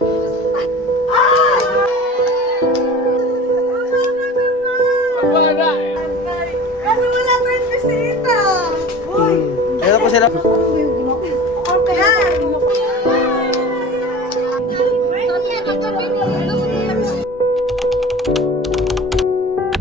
Kasi wala pa yung bisita. Uy! Kaya po sila.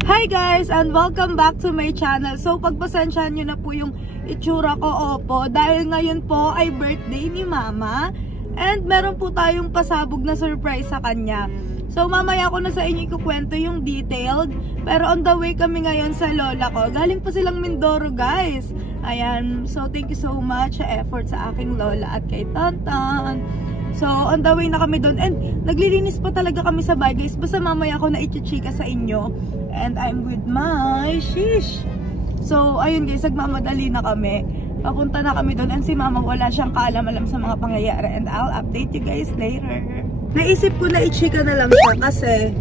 Hi guys and welcome back to my channel. So pagpasensyahan nyo na po yung itsura ko, opo, dahil ngayon po ay birthday ni Mama and meron po tayong pasabog na surprise sa kanya. So mamaya ko na sa inyo ikukwento yung detailed, pero on the way kami ngayon sa lola ko. Galing pa silang Mindoro guys. Ayan, so thank you so much sa effort sa aking lola at kay Tonton. So, on the way na kami doon. And naglilinis pa talaga kami sa bahay guys. Basta mamaya ako na ichichika sa inyo. And I'm with my shish. So, ayun guys, nagmamadali na kami. Papunta na kami doon. And si Mama wala siyang kaalam-alam sa mga pangyayari. And I'll update you guys later. Naisip ko na ichika na lang siya kasi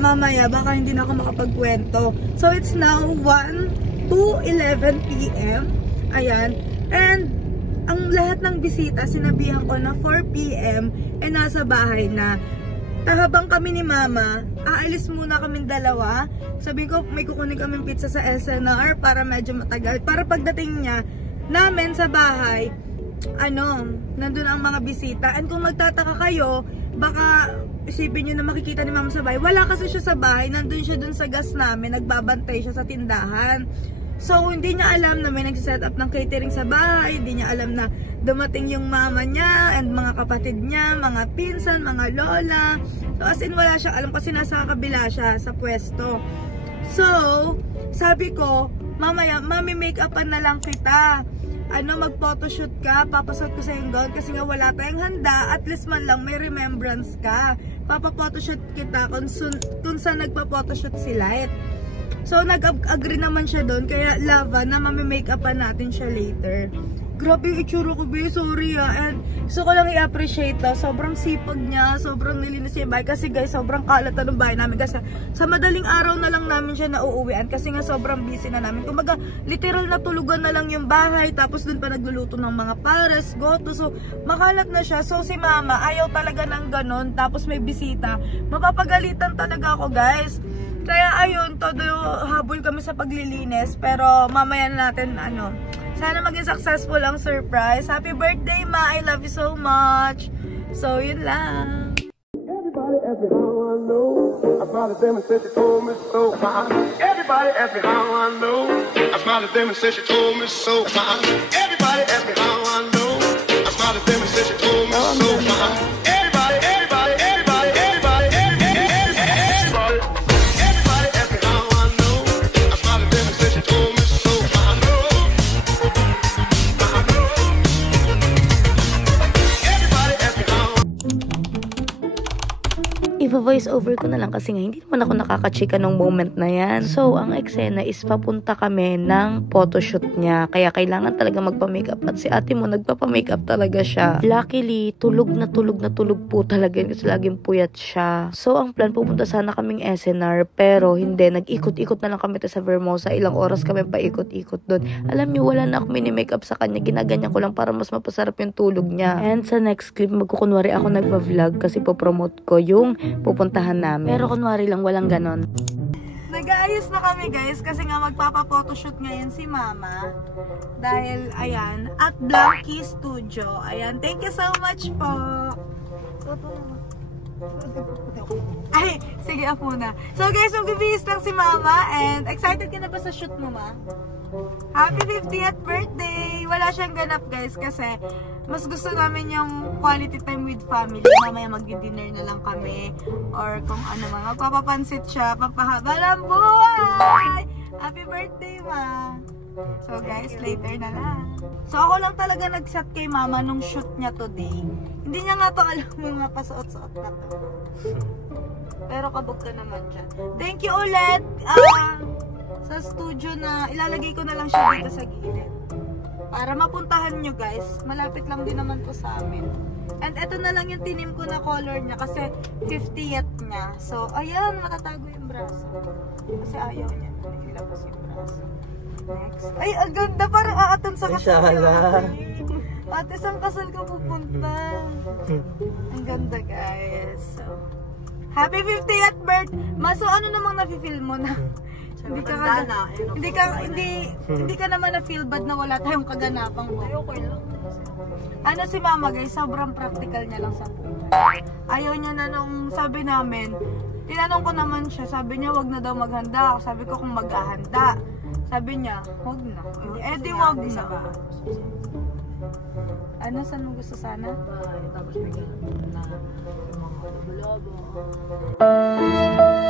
mamaya baka hindi na ako makapagkwento. So, it's now 1 to 11 PM. Ayan. And ang lahat ng bisita, sinabihan ko na 4 PM nasa bahay na. Habang kami ni Mama, aalis muna kaming dalawa. Sabi ko, may kukunin kaming pizza sa SNR para medyo matagal. Para pagdating niya namin sa bahay, nandun ang mga bisita. And kung magtataka kayo, baka isipin nyo na makikita ni Mama sa bahay. Wala kasi siya sa bahay, nandun siya dun sa gas namin, nagbabantay siya sa tindahan. So, hindi niya alam na may nagsiset up ng catering sa bahay. Hindi niya alam na dumating yung mama niya and mga kapatid niya, mga pinsan, mga lola. So, as in, wala siyang alam kasi nasa kabila siya sa pwesto. So, sabi ko, mamaya, mami, make-upan na lang kita. Mag-photoshoot ka, papasot ko sa yung gown kasi nga wala tayong handa. At least man lang may remembrance ka. Papa-photoshoot kita kung saan nagpa-photoshoot si Light. So, nag-agree naman siya doon. Kaya, Lava, na mami-make-upan natin siya later. Grabe yung itsura ko, be. Sorry, And gusto ko lang i-appreciate daw. Sobrang sipag niya. Sobrang nilinis niya yung bahay. Kasi, guys, sobrang kalat na ng bahay namin. Kasi, sa madaling araw na lang namin siya nauuwian. Kasi nga, sobrang busy na namin. Kumbaga, literal na tulugan na lang yung bahay. Tapos, doon pa nagluluto ng mga pares, goto. So, makalat na siya. So, si Mama, ayaw talaga ng ganon. Tapos, may bisita. Mapapagalitan talaga ako, guys. Kaya ayun, todo habol kami sa paglilinis. Pero mamaya na natin, sana maging successful ang surprise. Happy birthday, Ma! I love you so much! So, yun lang. Everybody ask me how I know about them and said she told me so. Everybody ask me how I know about them and said she told me so. Everybody ask me how I know about them and said she told me so. Ipa-voice over ko na lang kasi nga hindi naman ako nakakachika nung moment na yan. So, ang eksena is papunta kami ng photoshoot niya. Kaya kailangan talaga magpa-makeup. At si ate mo, nagpapa-makeup talaga siya. Luckily, tulog na tulog po talaga kasi laging puyat siya. So, ang plan, pupunta sana kaming SNR. Pero hindi, nag-ikot-ikot na lang kami sa Vermosa. Ilang oras kami paikot-ikot doon. Alam niyo, wala na akong mini-makeup sa kanya. Ginaganyan ko lang para mas mapasarap yung tulog niya. And sa next clip, magkukunwari ako nagva-vlog kasi po-promote ko yung pupuntahan namin. Pero kunwari lang, walang ganon. Nag-aayos na kami guys kasi nga magpapa-photoshoot ngayon si Mama. Dahil, ayan, at Blanky Studio. Ayan, thank you so much po. Ay, sige, apo na. So guys, magbibihis lang si Mama and excited ka na ba sa shoot mo, Ma? Happy 50th birthday! Wala siyang ganap guys kasi mas gusto namin yung quality time with family. Mamaya mag-dinner na lang kami or kung ano man. Magpapapansit siya, papahaba ng buhay! Happy birthday, Ma! So guys, later na lang. So ako lang talaga nag-set kay Mama nung shoot niya today. Hindi niya nga to alam yung mga pasuot-suot na to. Pero kabog ka naman siya. Thank you ulit! Sa studio na ilalagay ko na lang siya dito sa gilid para mapuntahan nyo guys, malapit lang din naman po sa amin. And eto na lang yung tinim ko na color niya kasi 50th niya. So ayan, matatago yung braso kasi ayaw niya ilabas yung braso. Next, ay ang ganda, parang aatan sa kasi. Ate, saan kasal ka pupunta? Ang ganda, guys. So, happy 50th birthday! Maso, ano namang nafe-feel mo na? Hindi ka naman na-feel bad na wala tayong kaganapang mo. Okay lang. Ano si mama, guys, sobrang practical niya lang sa buhay. Ayaw niya na nung sabi namin, tinanong ko naman siya, sabi niya wag na daw maghanda. Sabi ko kung maghahanda. Sabi niya, wag na. Eh di wag na. Ano, saan mo gusto sana? Tapos bigyan na lobo.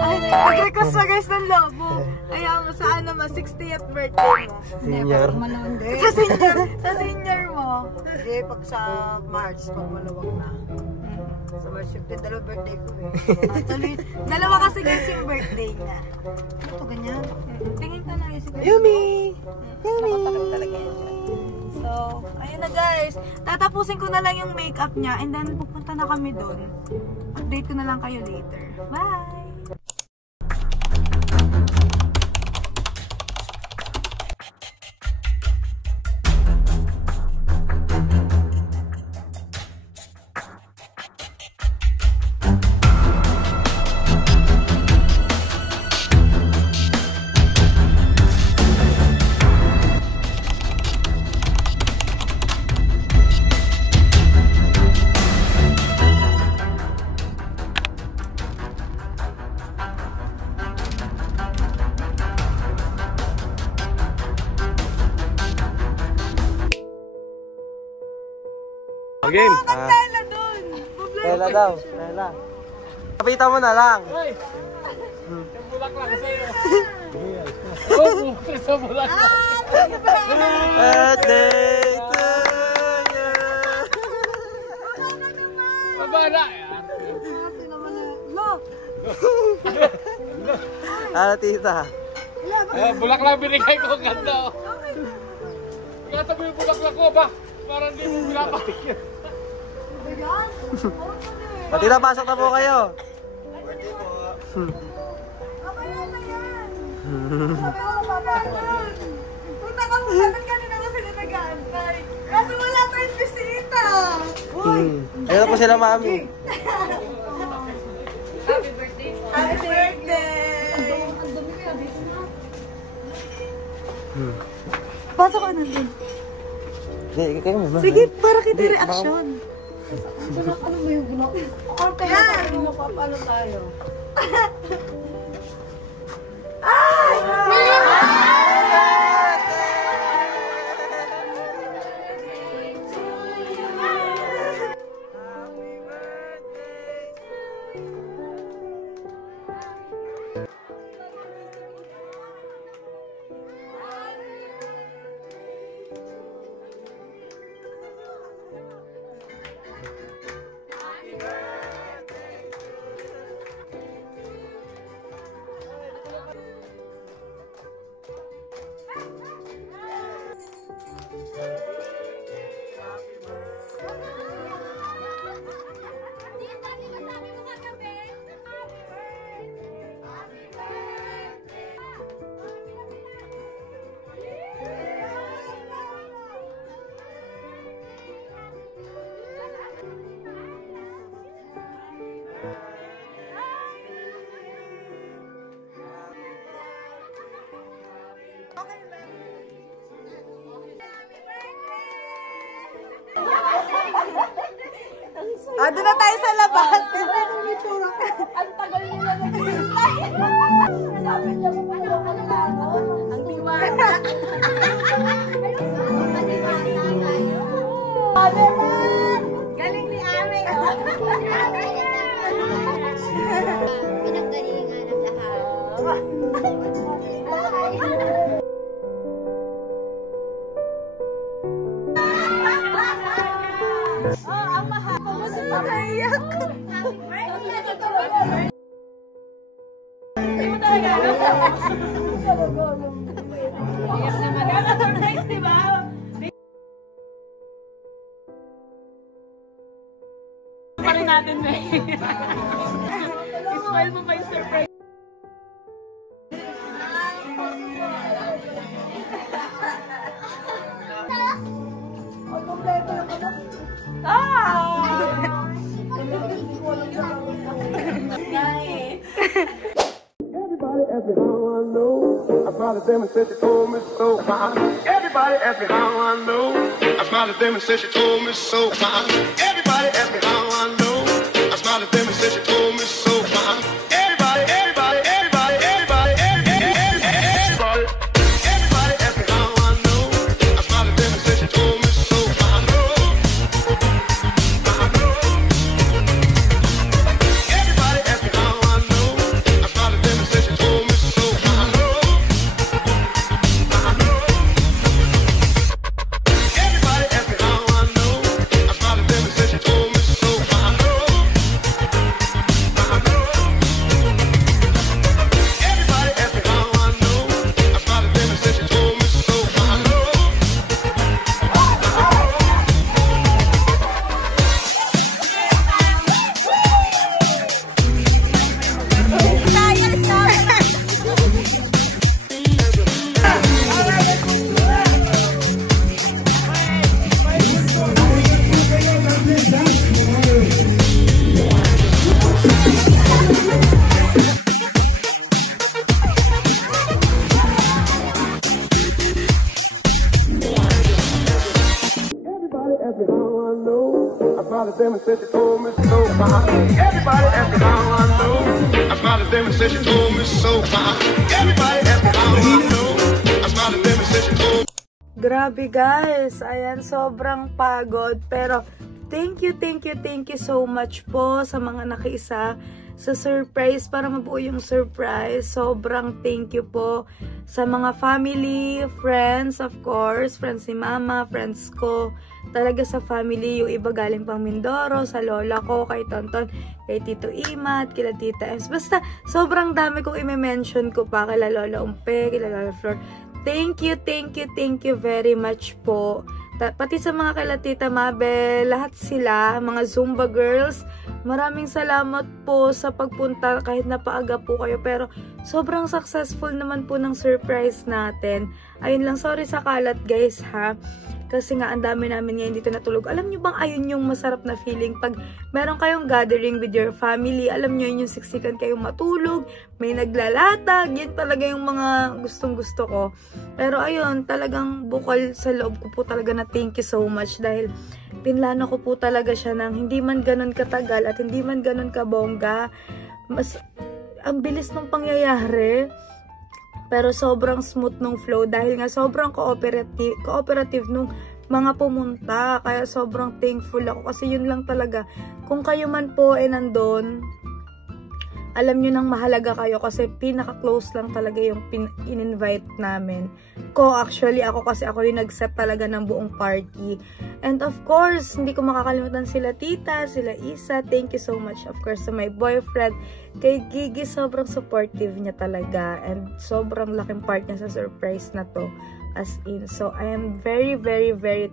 Ay, nag-request pa guys ng lobo. Kaya mo sa ano mo, 60th birthday mo. Senior. Sa senior mo. Hindi, pag sa March, pag malawag na. Sa March 15, dalawa birthday ko eh. Tuloy, dalawa kasi guys yung birthday niya. Ito, ganyan. Tingin ka na guys. Yummy! Nakatakot talaga yan. So, ayun na guys. Tatapusin ko na lang yung makeup niya and then pupunta na kami doon. Update ko na lang kayo later. Bye! Game. Tela doon! Tela daw. Tela. Kapita mo na lang. Hoy! Yung bulak lang sa'yo. Oo, sa bulak lang. Birthday to you. Babala. Ano, tita? Bulak lang binigay ko. Ganda. Kaya tabi yung bulak lang ko ba? Parang di mo binabalik yun. Tita, pasok na po kayo. Punta ka muna, kanina na sila nag-aantay. Kasi wala tayong bisita. Ayun na po sila, mami. Happy birthday! Pasok ka na din. Hindi, kayo muna. Sige, para kita reaction. Ano mo yung ginawa? Okay, paano tayo? Doon na tayo sa labas. Ang tagal nila nag-iintay. Sabi niya mo pala ang diwata. Galing ni Ame. Pinaggalingan ng lahat. Surprise, di ba? Pa rin natin, May. Ismile mo pa yung surprise. Ang kompleto yung smiled at them and said she told me so. Everybody asked me how I know. I smiled at them and said she told me so. Everybody asked me how I know. I smiled at them and said she told me so. Everybody asked me how I know. I smiled at them and said she told me so. Everybody asked me how I know. I smiled at them and said she told me so. Everybody asked me how I know. I smiled at them and said she told me so. Everybody asked me how I know. I smiled at them and said she told me so. Everybody asked me how I know. I smiled at them and said she told me so. Everybody asked me how I know. I smiled at them and said she told me so. Everybody asked me how I know. I smiled at them and said she told me so. Grabe guys, ayan, sobrang pagod, pero thank you so much po sa mga nakiisa sa surprise, para mabuo yung surprise. Sobrang thank you po sa mga family, friends, of course, friends ni Mama, friends ko, talaga sa family, yung iba galing pang Mindoro, sa lola ko, kay Tonton, kay Tito Imat, kila Tita Ems, basta sobrang dami kong i-mention ko pa, kila Lola Umpe, kila Lola Flor. Thank you very much po. Pati sa mga kila Tita Mabel, lahat sila, mga Zumba girls, maraming salamat po sa pagpunta kahit napaaga po kayo. Pero sobrang successful naman po ng surprise natin. Ayun lang, sorry sa kalat guys ha. Kasi nga ang dami namin ngayon dito natulog. Alam nyo bang ayun yung masarap na feeling pag meron kayong gathering with your family. Alam nyo yun yung siksikan kayong matulog, may naglalatag. Yun talaga yung mga gustong gusto ko. Pero ayun, talagang bukal sa loob ko po talaga na thank you so much. Dahil pinlano ko po talaga siya ng hindi man ganun katagal at hindi man ganun kabongga. Mas ang bilis ng pangyayari. Pero sobrang smooth nung flow dahil nga sobrang cooperative nung mga pumunta. Kaya sobrang thankful ako kasi yun lang talaga. Kung kayo man po nandun, alam nyo nang mahalaga kayo kasi pinaka-close lang talaga yung in-invite namin. Actually ako kasi ako yung nag-set talaga ng buong party. And of course, hindi ko makakalimutan sila Tita, sila Isa. Thank you so much of course sa my boyfriend. Kay Gigi, sobrang supportive niya talaga. And sobrang laking part niya sa surprise na to. As in. So, I am very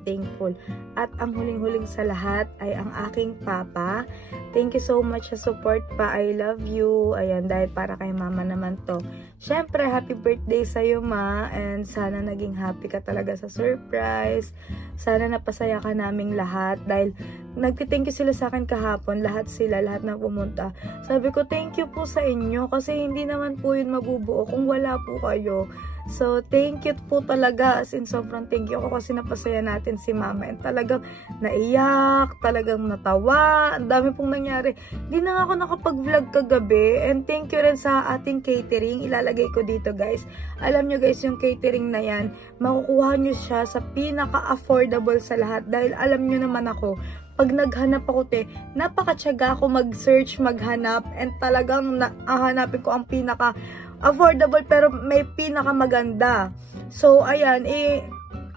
thankful. At ang huling-huling sa lahat ay ang aking papa. Thank you so much sa support pa. I love you. Ayan, dahil para kay mama naman to. Syempre, happy birthday sa'yo, ma. And sana naging happy ka talaga sa surprise. Sana napasaya ka naming lahat. Dahil nagti-thank you sila sa akin kahapon. Lahat sila, lahat na pumunta. Sabi ko, thank you po sa inyo. Kasi hindi naman po yun mabubuo kung wala po kayo. So, thank you po talaga. As in, sobrang thank you ako kasi napasaya natin si mama. And talagang naiyak, talagang natawa. Ang dami pong nangyari. Hindi na ako nakapag-vlog kagabi. And thank you rin sa ating catering. Ilalagay ko dito, guys. Alam nyo, guys, yung catering na yan, makukuha nyo siya sa pinaka-affordable sa lahat. Dahil alam nyo naman ako, pag naghanap ako, napakatyaga ako mag-search, maghanap. And talagang hanapin ko ang pinaka-affordable pero may pinakamaganda. So, ayan,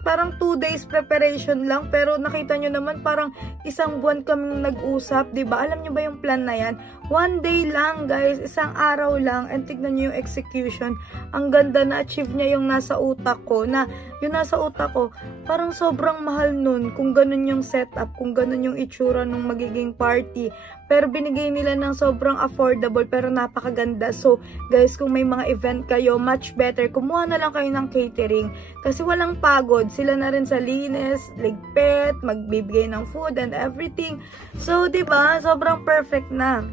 parang 2 days preparation lang pero nakita nyo naman parang isang buwan kaming nag-usap, diba? Alam nyo ba yung plan na yan? 1 day lang, guys, isang araw lang, and tignan nyo yung execution. Ang ganda, na-achieve niya yung nasa utak ko, parang sobrang mahal nun kung ganun yung setup, kung ganun yung itsura nung magiging party. Pero binigay nila ng sobrang affordable pero napakaganda. So, guys, kung may mga event kayo, much better, kumuha na lang kayo ng catering. Kasi walang pagod. Sila na rin sa linis, ligpit, magbibigay ng food and everything. So, diba? Sobrang perfect na.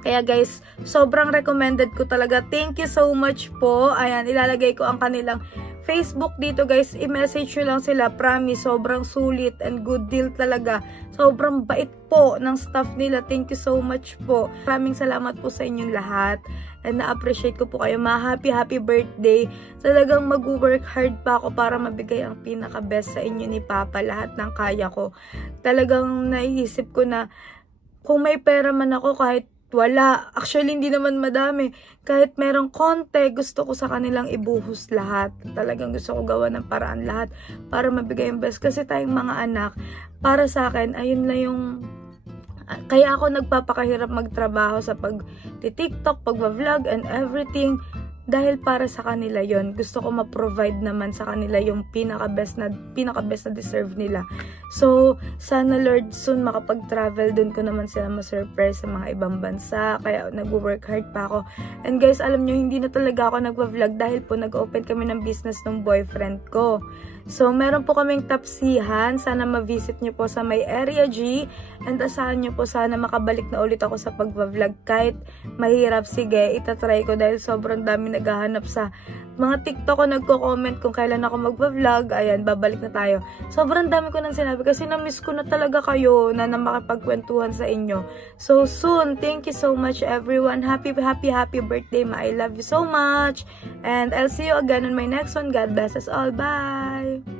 Kaya guys, sobrang recommended ko talaga. Thank you so much po. Ayan, ilalagay ko ang kanilang Facebook dito guys. I-message nyo lang sila. Promise, sobrang sulit and good deal talaga. Sobrang bait po ng staff nila. Thank you so much po. Maraming salamat po sa inyong lahat. And na-appreciate ko po kayo. Happy birthday. Talagang mag-work hard pa ako para mabigay ang pinaka-best sa inyo ni Papa. Lahat ng kaya ko. Talagang naiisip ko na kung may pera man ako kahit wala. Actually, hindi naman madami. Kahit merong konti, gusto ko sa kanilang ibuhos lahat. Talagang gusto ko gawa ng paraan lahat para mabigay yung best. Kasi tayong mga anak, para sa akin, ayun na yung... Kaya ako nagpapakahirap magtrabaho sa pag-tiktok, pag-vlog, and everything. Dahil para sa kanila yon, gusto ko ma-provide naman sa kanila yung pinaka-best na deserve nila. So, sana Lord soon makapag-travel, dun ko naman sila ma-surprise sa mga ibang bansa. Kaya nag-work hard pa ako. And guys, alam nyo, hindi na talaga ako nag-vlog dahil po nag-open kami ng business ng boyfriend ko. So, meron po kaming tapsihan. Sana ma-visit nyo po sa may Area G. And asahan nyo po sana makabalik na ulit ako sa pag-vlog. Kahit mahirap, sige, itatry ko dahil sobrang dami naghahanap sa mga TikTok ko, nagko-comment kung kailan ako mag-vlog. Ayan, babalik na tayo. Sobrang dami ko nang sinabi kasi na-miss ko na talaga kayo na makipagkwentuhan sa inyo. So, soon. Thank you so much, everyone. Happy birthday, Ma. I love you so much. And I'll see you again on my next one. God bless us all. Bye!